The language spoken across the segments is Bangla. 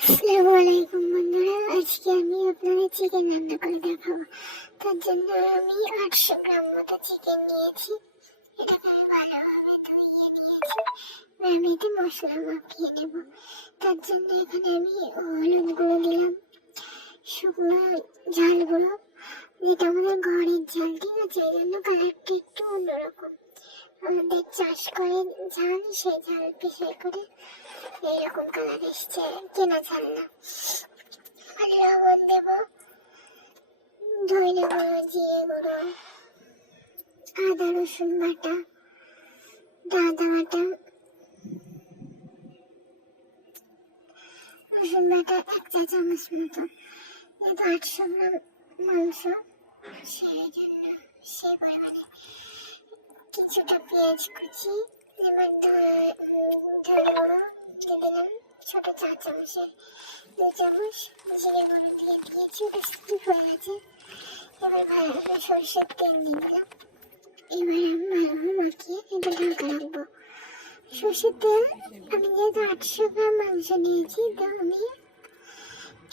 আসসালামু আলাইকুম বন্ধুরা, আজকে আমি আপনাদের চিকেন রান্না করে দেখাবো। তার জন্য আমি 800 গ্রাম মতো চিকেন নিয়েছি। এটাকে আমি ভালোভাবে ধুইয়ে নিয়েছি। আমি এতে মশলা মাখিয়ে নেব। তার জন্য এখানে আমি হলুদ গুঁড়ো দিলাম, শুকনো ঝাল গুঁড়ো, যেটা আমাদের ঘরের ঝাল, ঠিক আছে? এই জন্য কালারটা একটু অন্যরকম। আমাদের চাষ করে ঝাল, সেই ঝাল পেশাই করে এইরকম কালার এসছে, কেনা ঝাল না। আর লবণ দেব, ধনে গুঁড়ো, জিরে গুঁড়ো, আদা রসুন বাটা, আদা বাটা, রসুন বাটা 1 চা চামচ মতো। যেহেতু 800 গ্রাম মাংস, সেই জন্য সেই পরিমাণে কিছুটা পেঁয়াজ কুচি, এবার ধনে গুঁড়ো দিয়ে দিলাম ছোট চা চামচের 2 চামচ, জিরে গুঁড়ো দিয়ে দিয়েছি, ওটা স্কিপ হয়ে গেছে। এবার ভালো সরষের তেল দিয়ে দিলাম। এবার আমি ভালোভাবে মাখিয়ে এটা ঢাকা রাখবো। সরষের তেল আমি যেহেতু 800 গ্রাম মাংস নিয়েছি, তো আমি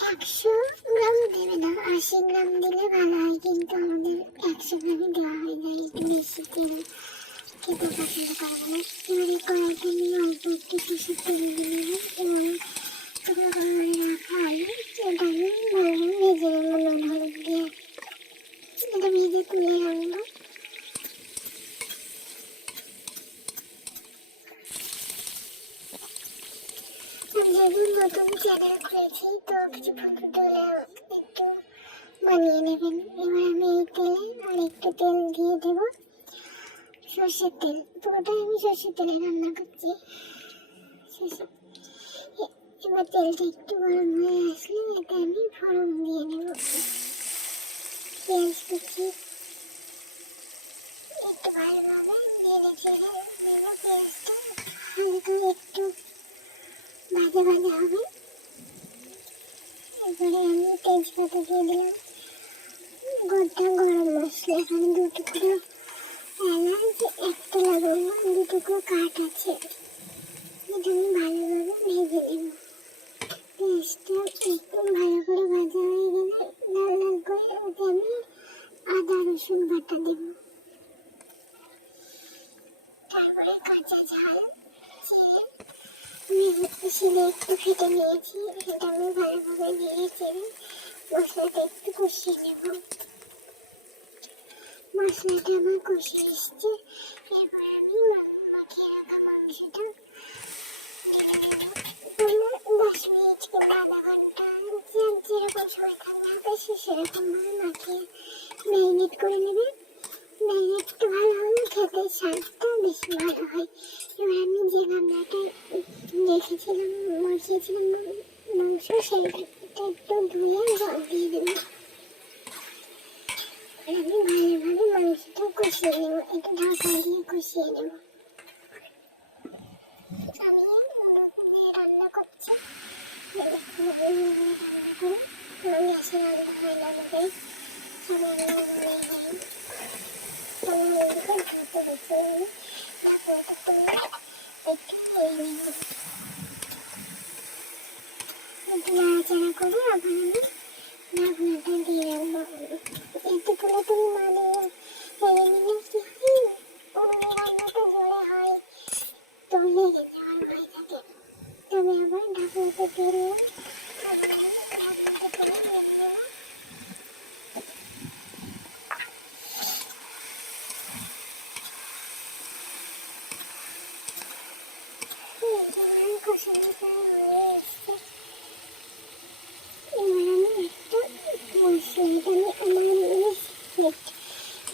100 গ্রাম দেবে না, 80 গ্রাম দিলে ভালো হয়, কিন্তু আমাদের 100 গ্রামই দেওয়া হয়ে যায়, একটু বেশি তেল খেতে পছন্দ করবো না। এবার এই কড়াইতে নিয়ে অল্প একটু সরষের তেল দিয়ে নেবো এবং শুকনো করে রাখা আলু, এটা আমি ভালোভাবে ভেজে নেবো নুন হলুদ দিয়ে। এটা ভেজে তুলে রাখবো। যেহেতু নতুন চ্যানেল খুলেছি, তো কিছু ফটো তুলে একটু বানিয়ে নেবেন। এবার আমি এই তেলে আর একটু তেল দিয়ে দেবো, সর্ষের তেল। পুরোটাই আমি সর্ষের তেলে রান্না করছি। এবার তেলটা একটু গরম হয়ে আসলে এটা আমি ফোড়ন দিয়ে নেব। পেঁয়াজ কুচি একটু ভালোভাবে নেড়ে চেড়ে নেব। পেঁয়াজটা হালকা একটু ভাজা ভাজা হবে। এবারে আমি তেজপাতা দিয়ে দিলাম, গোটা গরম মশলা, এখানে 2 টুকরো এলাচ, 1টা লবঙ্গ, 2 টুকরো কাঠ আছে। এটা আমি ভালোভাবে ভেজে নেব। পেঁয়াজটা একটু ভালো করে ভাজা হয়ে গেলে লাল লাল করে ওতে আমি আদা রসুন বাটা দেব। তারপরে কাঁচা ঝাল শিলে একটু ফেটে নিয়েছি, সেটা আমি ভালোভাবে নেড়ে চেড়ে মশলাটা একটু কষিয়ে নেব। মশলাটা আমার কষে এসছে। এরপর আমি মাখিয়ে রাখা মাংসটা 10 মিনিট কিংবা আধা ঘন্টা, যেরকম সময় থাকবে হাতে সেরকমভাবে মাখিয়ে ম্যারিনেট করে নেবে। ম্যারিনেটটা ভালো হলে খেতে স্বাদটা বেশি ভালো হয়। এবার আমি যে গামলাটা রেখেছিলাম, বসিয়েছিলাম মাংস, সেইটা একটু ধুয়ে জল দিয়ে দেবো। আমি ভালোভাবে মাংসটা কষিয়ে নেব, একটু ঢাকা দিয়ে কষিয়ে নেব। আমি রান্না করছি, রান্না করে গ্যাসের আলু হয়ে লাগবে, সব রান্না হয়ে যায়। ভাতে বসিয়ে নিই, তারপর একটু খেয়ে নেব। একটু নাড়াচাড়া করে আবার আমি ঢাকনাটা দিয়ে রাখবো। একটু তুলে তুলে মানে ফেলে নিলে কি হয়, অন্য রান্নাটা জোরে হয়, তো লেগে যাওয়ার ভয় থাকে। তবে আবার ঢাকনাটা দিয়ে কষানো প্রায় হয়ে এসছে। এবার আমি একটা মশলা, এটা আমি আমার সিক্রেট,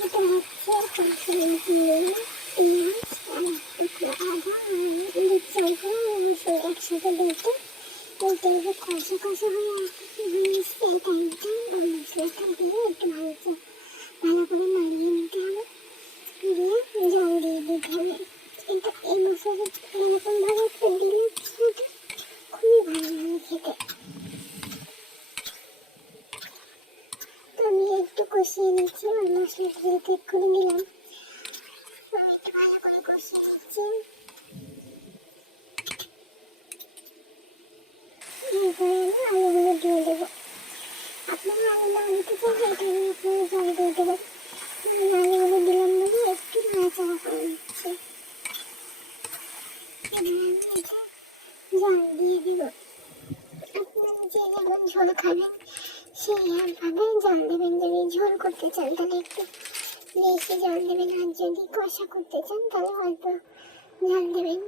এটা হচ্ছে কাঁচা লঙ্কা, পেঁয়াজ আর একটু আদা আর 2 চামচ রসুন একসাথে বেটে এই তেলটা কষা কষা হয়ে এসছে। এই টাইমটা মশলাটা দিয়ে একটু ভালো করে মাখিয়ে নিতে হবে, দিয়ে জল দিয়ে দিতে হবে। এটা এই মশলাটা এরকমভাবে একটু দিলে খুবই ভালো লাগে খেতে। আমি একটু কষিয়ে নিচ্ছি, আর মশলা দিয়ে চেক করে নিলাম। আমি একটু ভালো করে কষিয়ে নিচ্ছি। এরপরে আমি আলুগুলো দিয়ে দেবো। আপনারা আলু না দিতে চাইলে এটা আমি আপনারা জল দিয়ে দেবেন। আলুগুলো দিলাম বলে একটু নাড়াচাড়া করে নিচ্ছি। জল দিয়ে দেবো। আপনারা যে যেমন ঝোল খাবেন সেই ভাবে জল দেবেন। যদি ঝোল করতে চান তাহলে একটু বেশি জল দেবেন, আর যদি কষা করতে চান তাহলে অল্প জল দেবেন।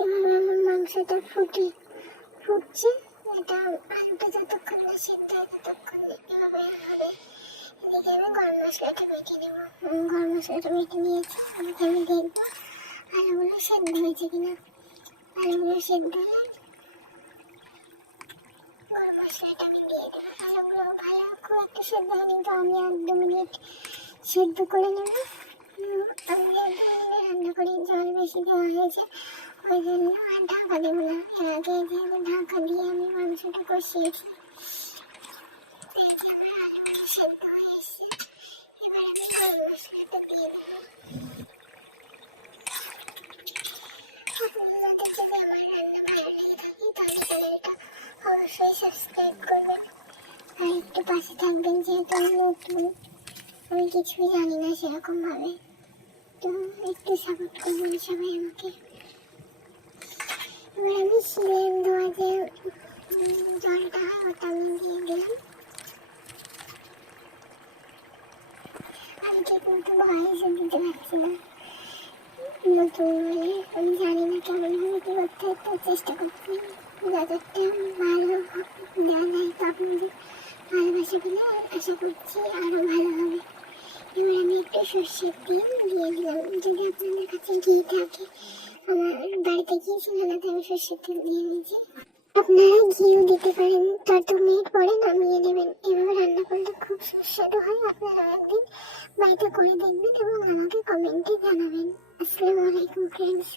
এভাবে আমার মাংসটা ফুটছে। এটা আলুটা যতক্ষণ না সিদ্ধ হয় ততক্ষণ এভাবে হবে। এদিকে আমি গরম মশলাটা বেটে নেবো। গরম মশলাটা বেটে নিয়েছি। এদিকে আমি দেখবো আলুগুলো সেদ্ধ হয়েছে কিনা। আলুগুলো সেদ্ধ হলে গরম মশলাটা আমি দিয়ে দেবো। আলুগুলো ভালো খুব একটা সেদ্ধ হয়নি, তো আমি 1-2 মিনিট সেদ্ধ করে নেব। আমি 1-2 মিনিট রান্না করি, জল বেশি দেওয়া হয়েছে ওই জন্য আর ঢাকা দেবো না। এর আগে যেহেতু ঢাকা দিয়ে আমি মাংসটা কষিয়েছি। সেদ্ধ হয়ে এসছে, এবার আমি গরম মশলাটা দিয়ে দেবো। আপনাদের যদি আমার রান্না ভালো লেগে থাকে তাহলে চ্যানেলটা অবশ্যই সাবস্ক্রাইব করবেন আর একটু পাশে থাকবেন, যেহেতু আমি নতুন, আমি কিছুই জানি না সেরকম ভাবে, তো একটু সাপোর্ট করবেন সবাই আমাকে। এবার আমি শিলের ধোয়া যে জলটা ওটা আমি দিয়ে দিলাম। আমি ঠিক মতো ভয়েসও দিতে পারছি না, নতুন বলে আমি জানি না কেমন হবে, কি করতে হয়, তো চেষ্টা করছি যতটা ভালো দেওয়া যায়। তো আপনাদের ভালোবাসা পেলে আশা করছি আরও ভালো হবে। এবার আমি একটু সর্ষের তেল দিয়ে দিলাম। যদি আপনাদের কাছে ঘি থাকে, আমার বাড়িতে ঘি ছিল না, তাই আমি সর্ষের তেল দিয়ে নিয়েছি। আপনারা ঘিও দিতে পারেন। তার 2 মিনিট পরে নামিয়ে নেবেন। এভাবে রান্না করলে খুব সুস্বাদু হয়। আপনারা একদিন বাড়িতে করে দেখবেন এবং আমাকে কমেন্টে জানাবেন। আসসালামু আলাইকুম ফ্রেন্ডস।